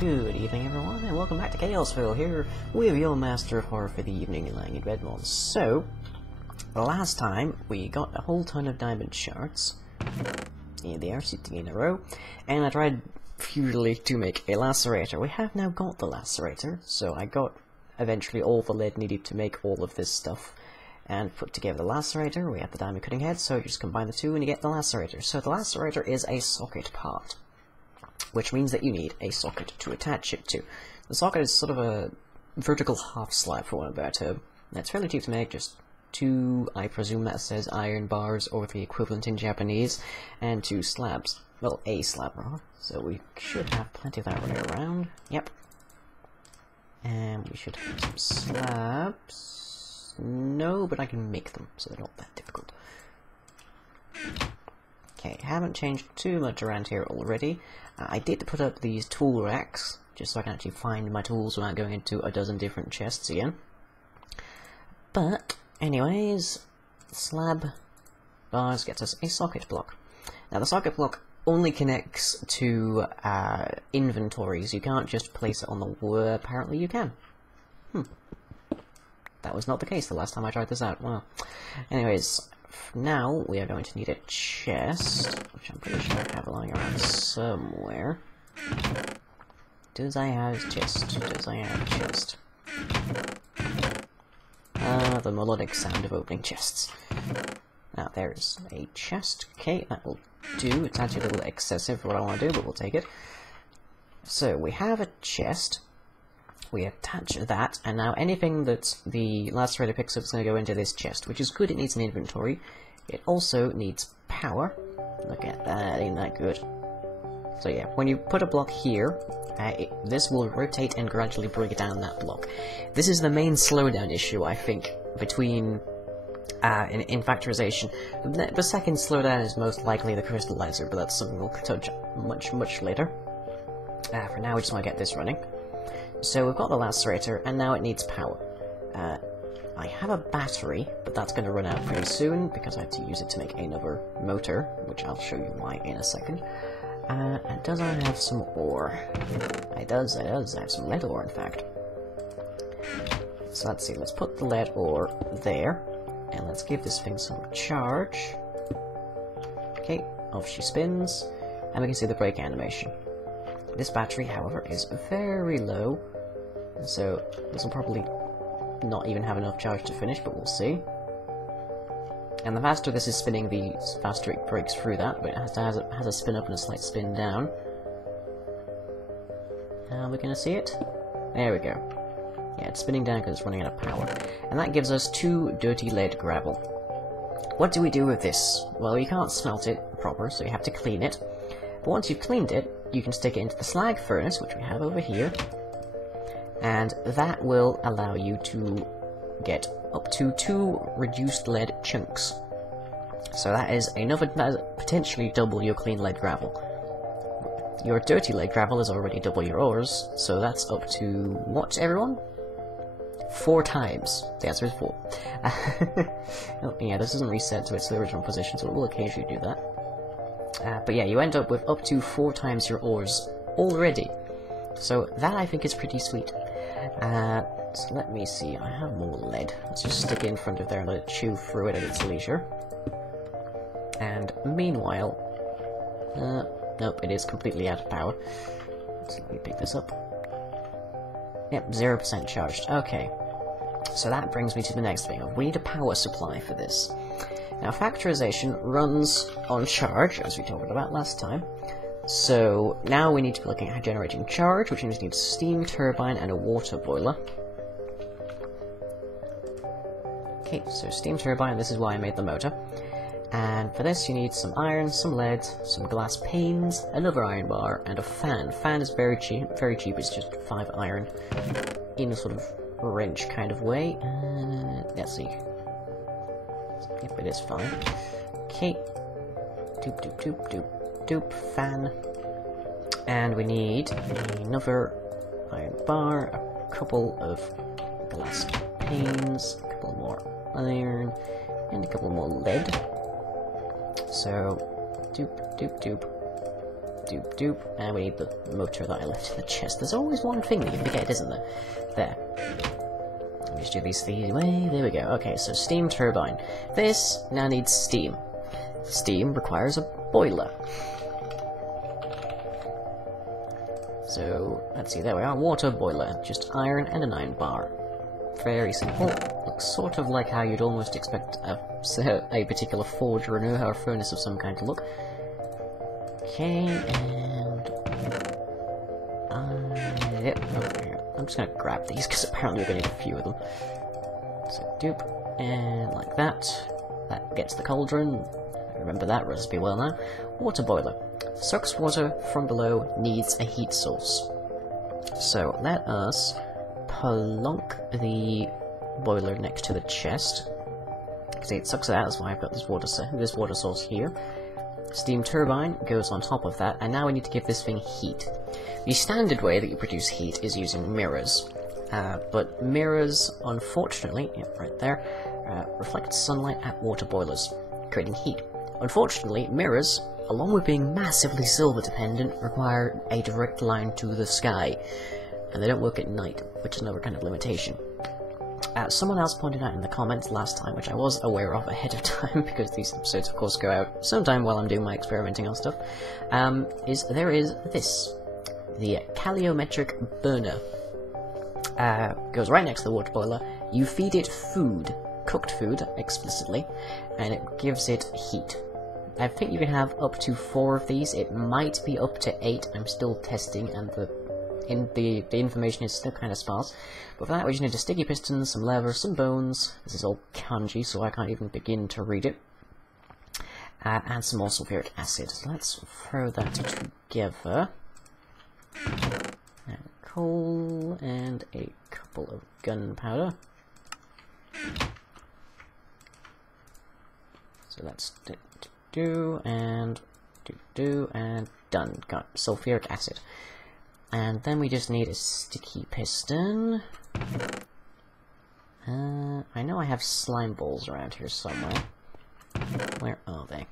Good evening, everyone, and welcome back to Chaosville, here with your master of horror for the evening, lying in Redmond. So, last time we got a whole ton of diamond shards. Here they are, sitting in a row, and I tried futilely to make a lacerator. We have now got the lacerator, so I got eventually all the lead needed to make all of this stuff. And put together the lacerator, we have the diamond cutting head, so you just combine the two and you get the lacerator. So the lacerator is a socket part, which means that you need a socket to attach it to. The socket is sort of a vertical half slab, for want of a better term. It's fairly cheap to make, just two, I presume that says iron bars, or the equivalent in Japanese, and two slabs. Well, a slab, rather. So we should have plenty of that running around. Yep. And we should have some slabs. No, but I can make them, so they're not that difficult. Okay, haven't changed too much around here already. I did put up these tool racks, just so I can actually find my tools without going into a dozen different chests again. But, anyways, slab bars gets us a socket block. Now, the socket block only connects to inventories. You can't just place it on the wall. Apparently you can. That was not the case the last time I tried this out. Well, anyways, now we are going to need a chest, which I'm pretty sure I have lying around somewhere. Does I have a chest? Does I have a chest? The melodic sound of opening chests. Now, there's a chest. Okay, that will do. It's actually a little excessive for what I want to do, but we'll take it. So, we have a chest. We attach that, and now anything that the lacerator picks up is going to go into this chest, which is good. It needs an inventory. It also needs power. Look at that, ain't that good? So yeah, when you put a block here, this will rotate and gradually break down that block. This is the main slowdown issue, I think, between in factorization. The second slowdown is most likely the crystallizer, but that's something we'll touch much later. For now, we just want to get this running. So we've got the lacerator, and now it needs power. I have a battery, but that's going to run out pretty soon, because I have to use it to make another motor, which I'll show you why in a second. And does I have some ore? It does, I have some lead ore, in fact. So let's see, let's put the lead ore there, and let's give this thing some charge. Okay, off she spins, and we can see the break animation. This battery, however, is very low, so this will probably not even have enough charge to finish, but we'll see. And the faster this is spinning, the faster it breaks through that, but it has a spin up and a slight spin down. Are we going to see it? There we go. Yeah, it's spinning down because it's running out of power. And that gives us 2 dirty lead gravel. What do we do with this? Well, you can't smelt it proper, so you have to clean it. But once you've cleaned it, you can stick it into the slag furnace, which we have over here, and that will allow you to get up to 2 reduced lead chunks. So that is another, potentially double your clean lead gravel. Your dirty lead gravel is already double your ores, so that's up to, what, everyone? 4 times. The answer is 4. Oh, yeah, this doesn't reset to its original position, so it will occasionally do that. But yeah, you end up with up to 4 times your ores already. So that, I think, is pretty sweet. So let me see, I have more lead. Let's just stick it in front of there and let it chew through it at its leisure. And meanwhile... nope, it is completely out of power. So let me pick this up. Yep, 0% charged. Okay. So that brings me to the next thing. We need a power supply for this. Now, factorization runs on charge, as we talked about last time. So now we need to be looking at generating charge, which means we need a steam turbine and a water boiler. Okay, so steam turbine, this is why I made the motor. And for this you need some iron, some lead, some glass panes, another iron bar, and a fan. Fan is very cheap, it's just 5 iron in a sort of wrench kind of way. Let's see. Yep, it is fine. Okay. Doop, doop, doop, doop, doop, fan. And we need another iron bar, a couple of glass panes, a couple more iron, and a couple more lead. So, doop, doop, doop, Doop doop. And we need the motor that I left in the chest. There's always one thing that you forget, isn't there? There. Let me just do these the easy way. There we go. Okay, so steam turbine. This now needs steam. Steam requires a boiler. So, let's see, there we are. Water boiler. Just iron and an iron bar. Very simple. Looks sort of like how you'd almost expect a particular forge or a furnace of some kind to look. Okay, and... yep, over here. I'm just gonna grab these, because apparently we're gonna need a few of them. So, doop, and like that. That gets the cauldron. I remember that recipe well now. Water boiler. Sucks water from below, needs a heat source. So, let us plonk the boiler next to the chest. See, it sucks it out, that's why I've got this water source here. Steam turbine goes on top of that, and now we need to give this thing heat. The standard way that you produce heat is using mirrors. But mirrors, unfortunately, right there, reflect sunlight at water boilers, creating heat. Unfortunately, mirrors, along with being massively silver dependent, require a direct line to the sky, and they don't work at night, which is another kind of limitation. Someone else pointed out in the comments last time, which I was aware of ahead of time, because these episodes of course go out sometime while I'm doing my experimenting on stuff, there is this, the calorimetric burner. Goes right next to the water boiler. You feed it food, cooked food explicitly, and it gives it heat. I think you can have up to 4 of these. It might be up to 8. I'm still testing, and the information is still kind of sparse. But for that, we just need a sticky piston, some lever, some bones. This is all kanji, so I can't even begin to read it. And some more sulfuric acid. So let's throw that together. And coal and a couple of gunpowder. So that's do and done. Got sulfuric acid. And then we just need a sticky piston. I know I have slime balls around here somewhere. Where are they?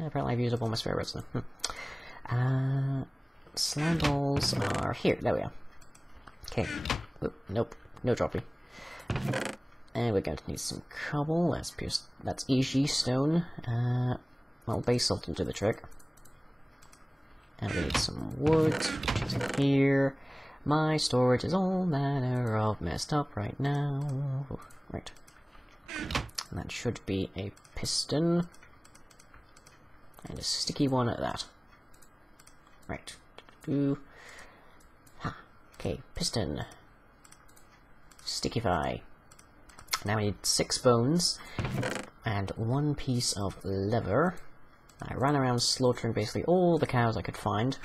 Apparently I've used up all my spare redstone. Slime balls are here. There we are. Okay. Oop, nope. No dropping. And we're going to need some cobble. That's EG stone. Well, basalt will do the trick. And we need some wood, which is in here. My storage is all manner of messed up right now. Right. And that should be a piston. And a sticky one at that. Right. Ha. Okay, piston. Stickify. Now we need 6 bones and 1 piece of leather. I ran around slaughtering basically all the cows I could find,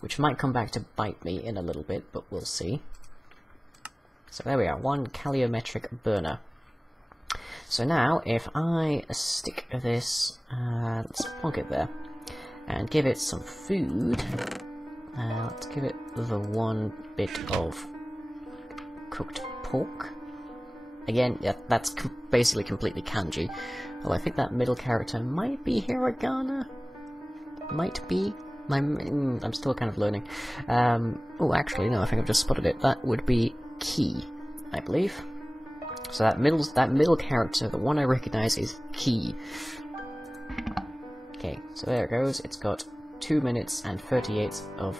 which might come back to bite me in a little bit, but we'll see. So there we are, 1 calorimetric burner. So now, if I stick this, let's plonk it there, and give it some food, let's give it the 1 bit of cooked pork. Again, yeah, that's basically completely kanji. Oh, I think that middle character might be hiragana. Might be. I'm still kind of learning. Oh, actually, no, I think I've just spotted it. That would be ki, I believe. So that middle character, the one I recognize, is ki. Okay, so there it goes. It's got 2 minutes and 38 of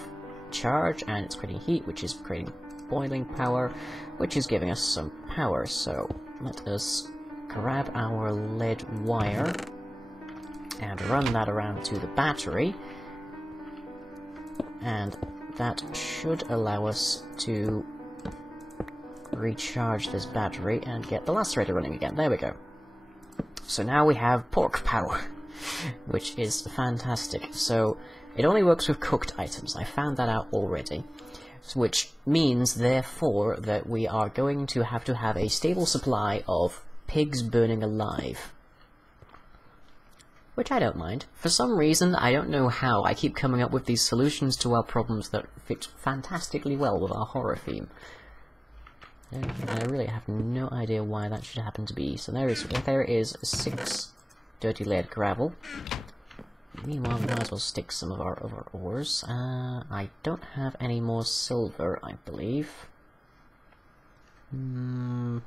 charge, and it's creating heat, which is creating boiling power, which is giving us some power. So let us grab our lead wire and run that around to the battery, and that should allow us to recharge this battery and get the lacerator running again. There we go. So now we have pork power, which is fantastic. So it only works with cooked items. I found that out already. Which means, therefore, that we are going to have a stable supply of pigs burning alive. Which I don't mind. For some reason, I don't know how, I keep coming up with these solutions to our problems that fit fantastically well with our horror theme. I really have no idea why that should happen to be. So there is 6 dirty lead gravel. Meanwhile, we might as well stick some of our other ores. I don't have any more silver, I believe. And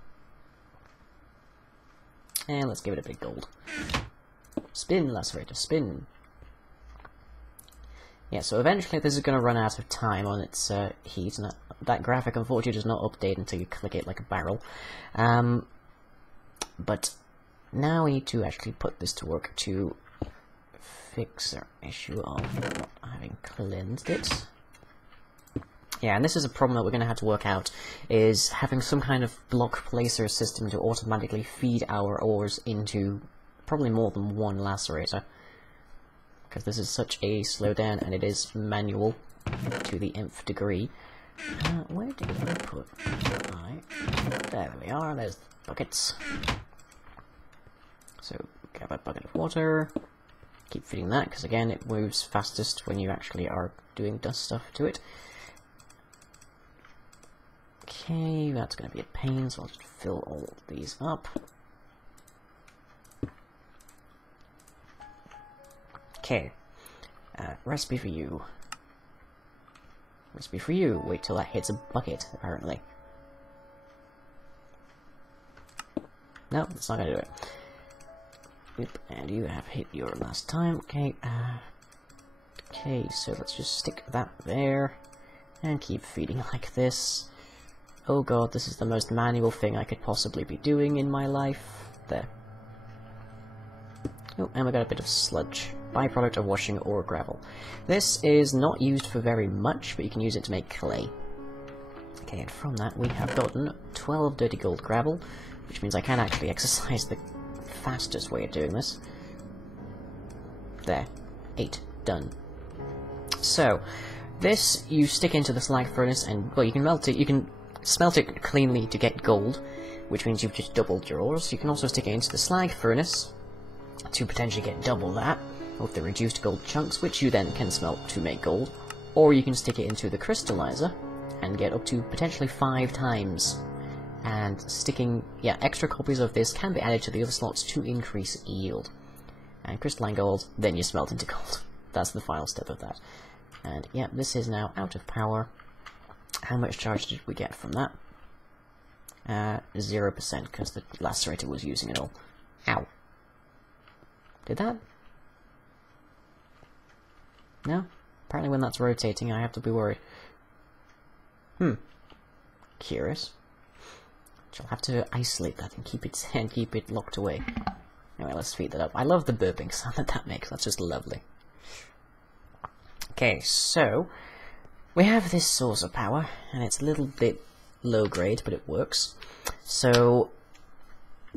let's give it a bit of gold. Spin, lacerator, spin. Yeah, so eventually this is going to run out of time on its heat, and that graphic unfortunately does not update until you click it like a barrel. But now we need to actually put this to work to fix our issue of not having cleansed it. Yeah, and this is a problem that we're going to have to work out, is having some kind of block placer system to automatically feed our ores into probably more than one lacerator. Because this is such a slowdown, and it is manual to the nth degree. Where did I put there we are, there's the buckets. So, grab a bucket of water. Keep feeding that, because again, it moves fastest when you actually are doing dust stuff to it. Okay, that's going to be a pain, so I'll just fill all these up. Okay, recipe for you. Recipe for you. Wait till that hits a bucket, apparently. No, it's not going to do it. Oop, and you have hit your last time. Okay, okay, so let's just stick that there, and keep feeding like this. Oh god, this is the most manual thing I could possibly be doing in my life. There. Oh, and we got a bit of sludge. Byproduct of washing ore gravel. This is not used for very much, but you can use it to make clay. Okay, and from that we have gotten 12 dirty gold gravel, which means I can actually exercise the fastest way of doing this. There. 8. Done. So, this you stick into the slag furnace and, well, you can melt it, you can smelt it cleanly to get gold, which means you've just doubled your ores. You can also stick it into the slag furnace to potentially get double that, with the reduced gold chunks, which you then can smelt to make gold. Or you can stick it into the crystallizer and get up to potentially 5 times. And sticking, yeah, extra copies of this can be added to the other slots to increase yield. And crystalline gold, then you smelt into gold. That's the final step of that. And yeah, this is now out of power. How much charge did we get from that? 0%, because the lacerator was using it all. Ow. Did that? No? Apparently when that's rotating, I have to be worried. Curious. I'll have to isolate that and keep it locked away. Anyway, let's speed that up. I love the burping sound that makes. That's just lovely. Okay, so we have this source of power, and it's a little bit low grade, but it works. So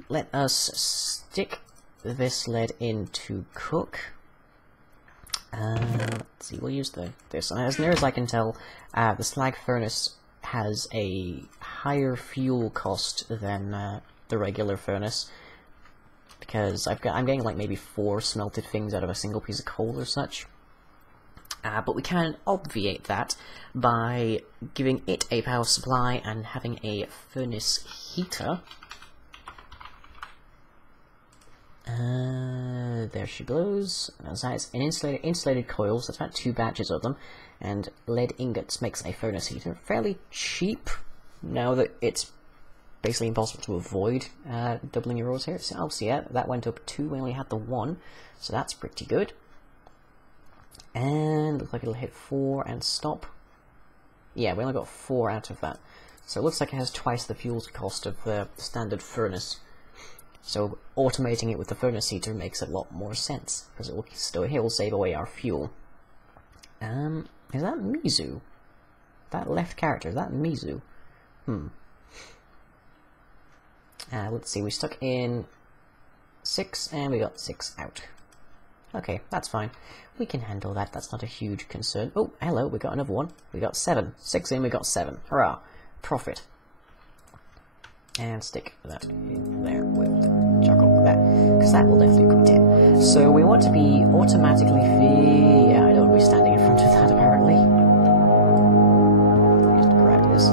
let us stick this lead in to cook. Let's see, we'll use this. And as near as I can tell, the slag furnace has a higher fuel cost than the regular furnace, because I'm getting like maybe 4 smelted things out of a single piece of coal or such. But we can obviate that by giving it a power supply and having a furnace heater. There she blows. That's an insulated coils, that's about 2 batches of them, and lead ingots makes a furnace heater. Fairly cheap, now that it's basically impossible to avoid doubling your ores here. So obviously, yeah, that went up 2, we only had the 1, so that's pretty good. And looks like it'll hit 4 and stop. Yeah, we only got 4 out of that. So it looks like it has twice the fuel cost of the standard furnace. So automating it with the furnace heater makes a lot more sense, because it will save away our fuel. Is that Mizu? That left character, is that Mizu? Let's see, we stuck in 6, and we got 6 out. Okay, that's fine. We can handle that, that's not a huge concern. Oh, hello, we got another one. We got 7. 6 in, we got 7. Hurrah! Profit. And stick that in there with charcoal, because that will definitely cook it. So we want to be automatically yeah, I don't want to be standing in front of that apparently. Just grab this.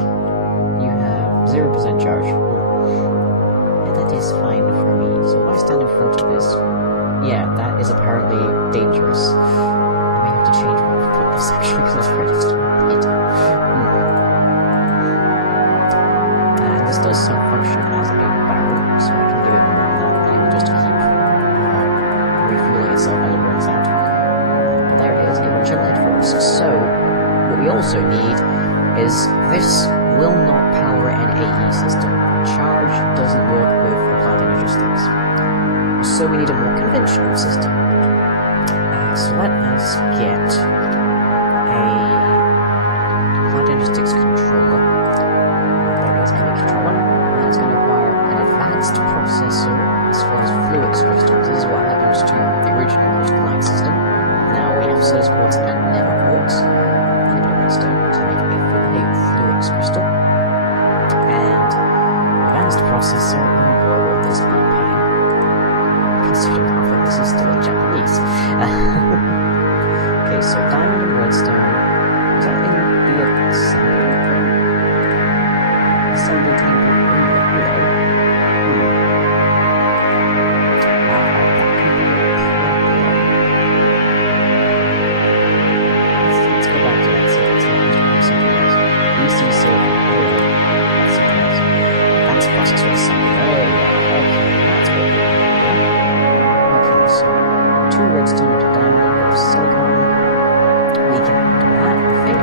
You have 0% charge. Yeah, that is fine for me. So if I stand in front of this, and I press the button, it will automatically cook it. And if I stand in front of this, it will automatically cook it. dangerous. I may have to change where I've put this actually, because that's right next to my head. And this does some function as a barrel, so I can give it more than that, and it will just keep refueling itself as it runs out. But there it is, a bunch of lead for us. So, what we also need is this will not power an AE system. Charge doesn't work with applied energistics. So we need a more conventional system. So let us get a applied energistics controller. There it is, any controller. And it's going to require an advanced processor as well as fluix crystals. This is what happens to the original crystalline system. Now we have Certus quartz and nether quartz. And a bit of redstone to make a fluix crystal. And advanced processor, oh boy, will this be a pain. Considering how far this is still in Japanese. Okay, so diamond and redstone. Is that in the assembly thing? Assembly tank in the below. That could be a problem. Let's go back to that, see if it's not something else. BC server. That's something else. Advanced processor assembly. Oh yeah, okay, that's working. Okay, so 2 redstone to diamond and go silicon. We can do that, I think.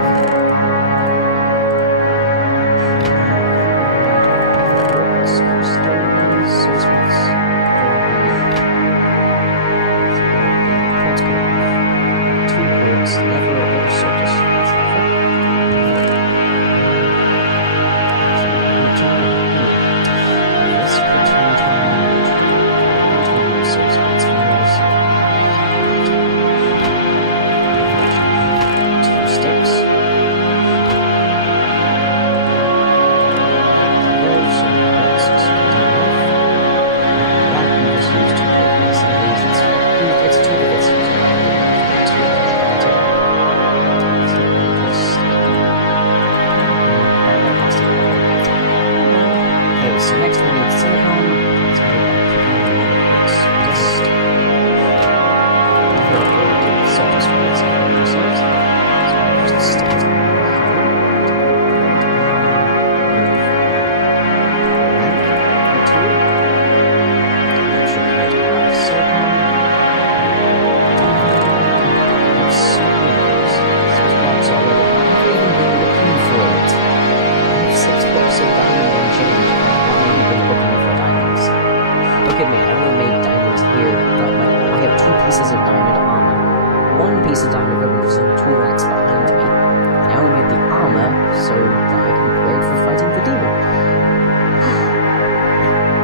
piece of diamond represents 2 racks behind me, and I only made the armor so that I can be prepared for fighting the demon.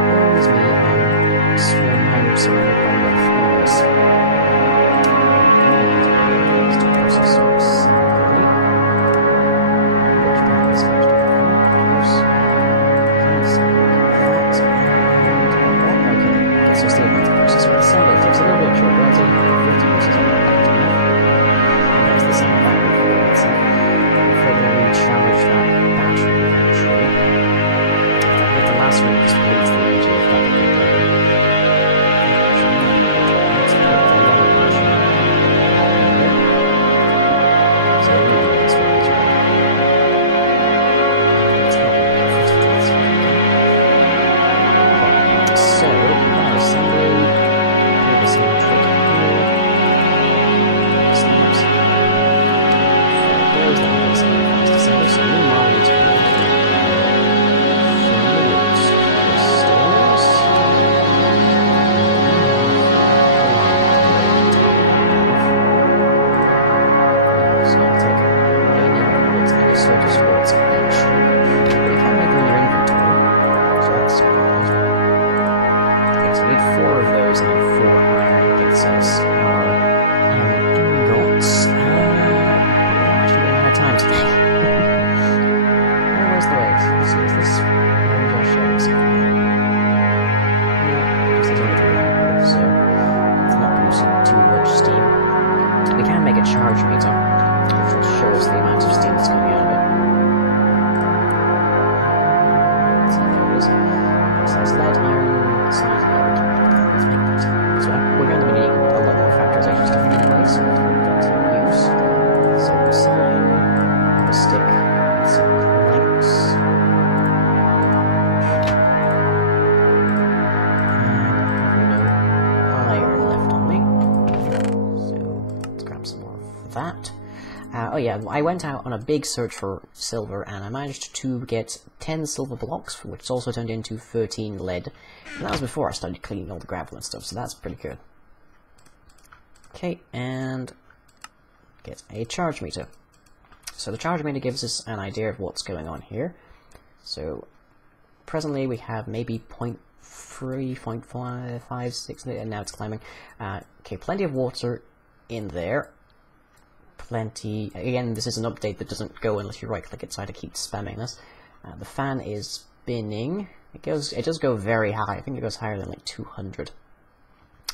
Where is me? I'm surrounded by rough areas. Next to processor assembly. Which one is most difficult? Okay, guess we'll still need the processor assembly. There's a little bit of short writing, 50 versus on the back. There's the same battery for it, so I'm afraid we'll recharge that battery eventually. With the last one, just bleeds the energy if that could be better. Let's put the long version here. So it will be the next one as well. It's not really different to this one again. Okay, so now assembly. Do the same trick here. Snaps. There's that base of fast assembly, so new models are going to fluids crystals. So I'll take a nether quartz and a Certus quartz each. But you can't make them in your inventory, so that's surprised. Okay, so we need 4 of those and then 4 iron gets us our iron ingots. I'm actually running out of time today. Where's the way? Let's see, is this... Maybe I'll show you something. Yeah, because there's only 3 iron ore, so it's not producing too much steam. We can make a charge meter, which will show us the amount of steam that's coming out of it. So there it is. Size lead, iron, size lead. Let's make that. So we're going to be needing a lot more factorization stuff anyway. that's what we're going to use. So sign, a stick, and some planks. And no iron left on me. So let's grab some more of that. Oh yeah, I went out on a big search for silver, and I managed to get 10 silver blocks, which also turned into 13 lead. And that was before I started cleaning all the gravel and stuff, so that's pretty good. Okay, and get a charge meter. So the charge meter gives us an idea of what's going on here. So presently we have maybe 0.3, 0.5, 5, 6, and now it's climbing. Okay, plenty of water in there. Plenty. Again, this is an update that doesn't go unless you right-click it, so I had to keep spamming this. The fan is spinning. It does go very high. I think it goes higher than like 200.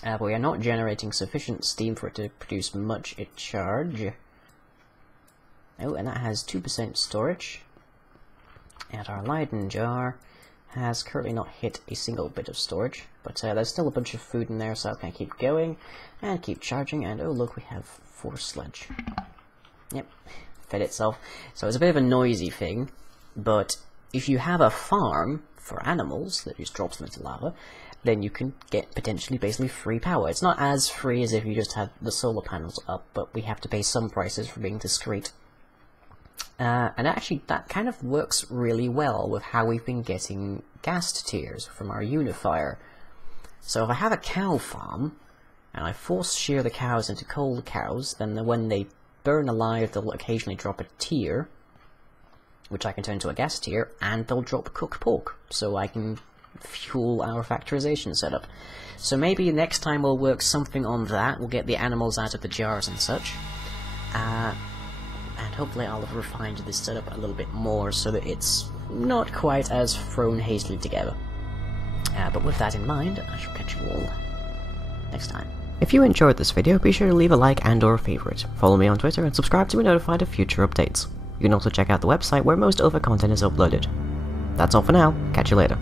But we are not generating sufficient steam for it to produce much charge. Oh, and that has 2% storage. And our Leiden jar has currently not hit a single bit of storage, but there's still a bunch of food in there, so I can keep going and keep charging. And oh look, we have 4 sludge. Yep, fed itself. So it's a bit of a noisy thing, but if you have a farm for animals that just drops them into lava, then you can get potentially basically free power. It's not as free as if you just had the solar panels up, but we have to pay some prices for being discreet. And actually, that kind of works really well with how we've been getting gas tiers from our unifier. So if I have a cow farm, and I force shear the cows into cold cows, then when they burn alive, they'll occasionally drop a tier, which I can turn into a gas tier, and they'll drop cooked pork, so I can fuel our factorization setup. So maybe next time we'll work something on that. We'll get the animals out of the jars and such. And hopefully I'll have refined this setup a little bit more so that it's not quite as thrown hastily together. But with that in mind, I shall catch you all next time. If you enjoyed this video, be sure to leave a like and or favorite. Follow me on Twitter and subscribe to be notified of future updates. You can also check out the website where most other content is uploaded. That's all for now, catch you later.